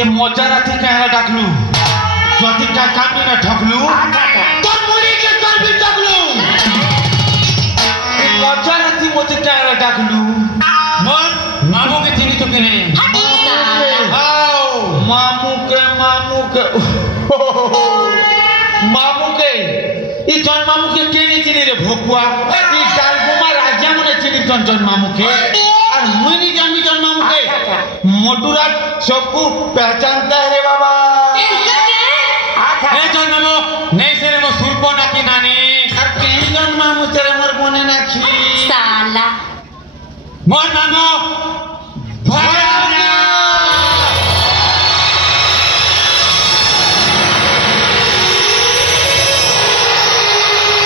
ए मजा राती कहला डाकलू যদি টাকা না ঠকলু তোর মুড়িকে করবি ডাকলু এই মজা রাতি মতে টাকা ডাকলু মোর মামুকে চিনি তো কেনে হাও মামুকে ই জন মামুকে কেনি চিনি রে ভকুয়া ই ডালগুমা রাজা মনে চিনি জন মামুকে আর মুইনি জানি জন মামুকে मोटूराज सबको पहचानता है रे बाबा ए जन मामू नहीं से मो सुरपो ना की नानी और कहीं जन मामू तेरे मोर बने ना छी साला मोर मामू भरावना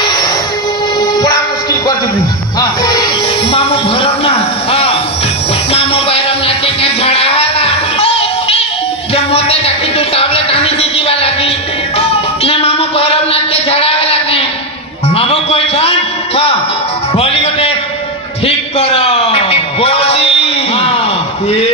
बड़ा मुश्किल कर दी हां मामू भरावना हां मामू भरावना के झड़ा वाला जब मोते डाकी तू टैबलेट आनी दीजी वाला की ने मामू भरावना के झड़ा वाला के मामू कोई छन हां बोली गोटे ठीक करो बोली हां ए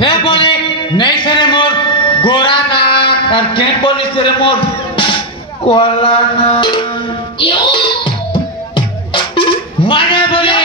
हे बोली नहीं से मोर गोरा ना और के बोली तेरे मोर कोला ना माने बोली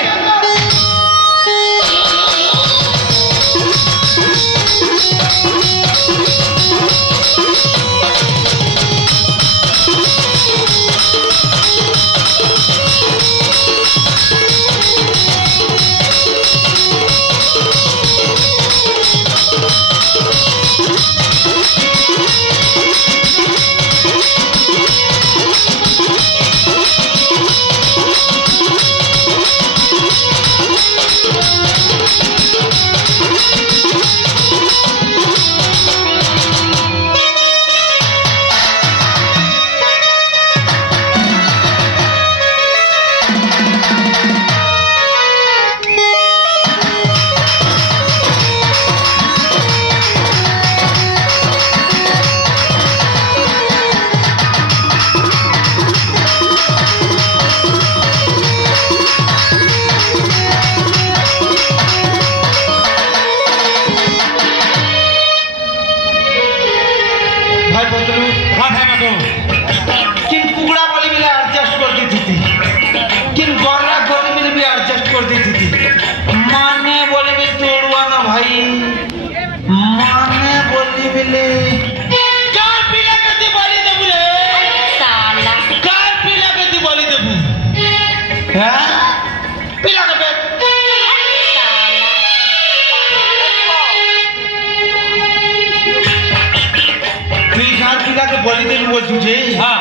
बोली दे वो तुझे हां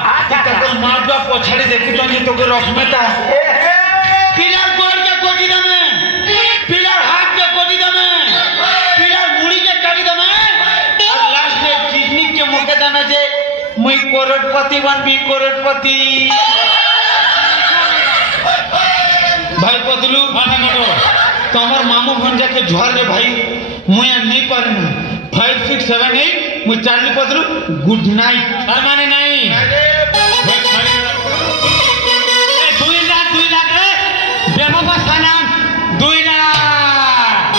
तो मार दो पछाड़ी देखी तो ये तो के रखमेता पिलर गोल के कोटी दमे पिलर हाथ के कोटी दमे पिलर मुड़ी के काटी दमे और लास्ट में किडनी के मौके दमे जे मुई करोड़पति बनबी करोड़पति भाई पतलू माने मतो तमर मामू भंजा के झोर रे भाई मुई नहीं पारना 5 6 7 8 मुई चार्ली पतलू गुड नाइट माने नहीं दुई लाख रे बेमो बसा नाम 2 लाख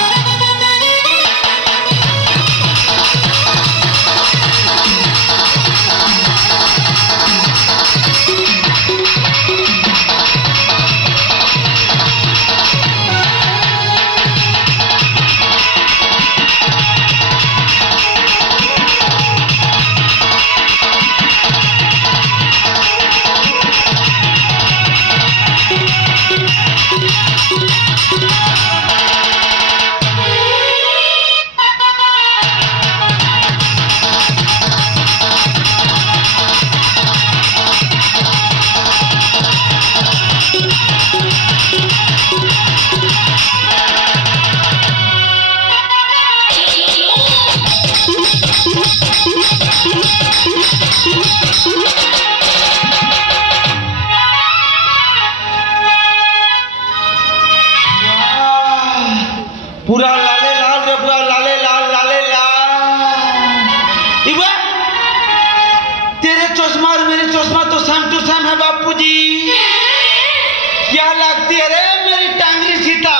करती है रे मेरी टांगरी सीता।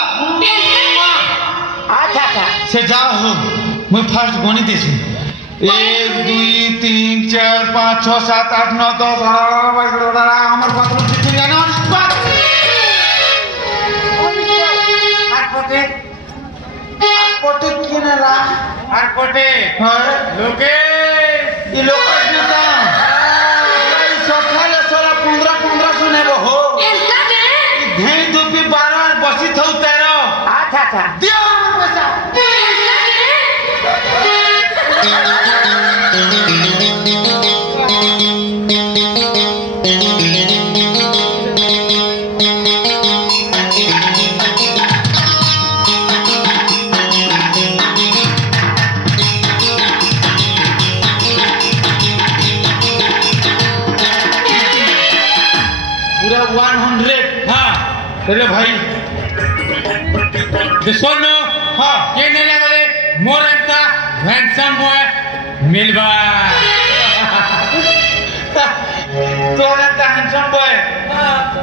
अच्छा अच्छा से जाओ हो मैं फर्स्ट गणित देसी 1 2 3 4 5 6 7 8 9 10 আমার কতগুলো চিঠি জানো আর কোটে কিনেলা আর কোটে হ্যাঁ লোকে এই লোক না এই সকালে সারা 15 শুনেব হো ধেই দুপি 12 আর বসি থৌ 13 अच्छा अच्छा দিও পয়সা पूरा 100 हाँ अरे भाई सुनो हाँ के नेले बोले मोर एकता हैंडसम बॉय मिलबा तोरा तो हैंडसम बॉय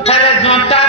तेरे जोटा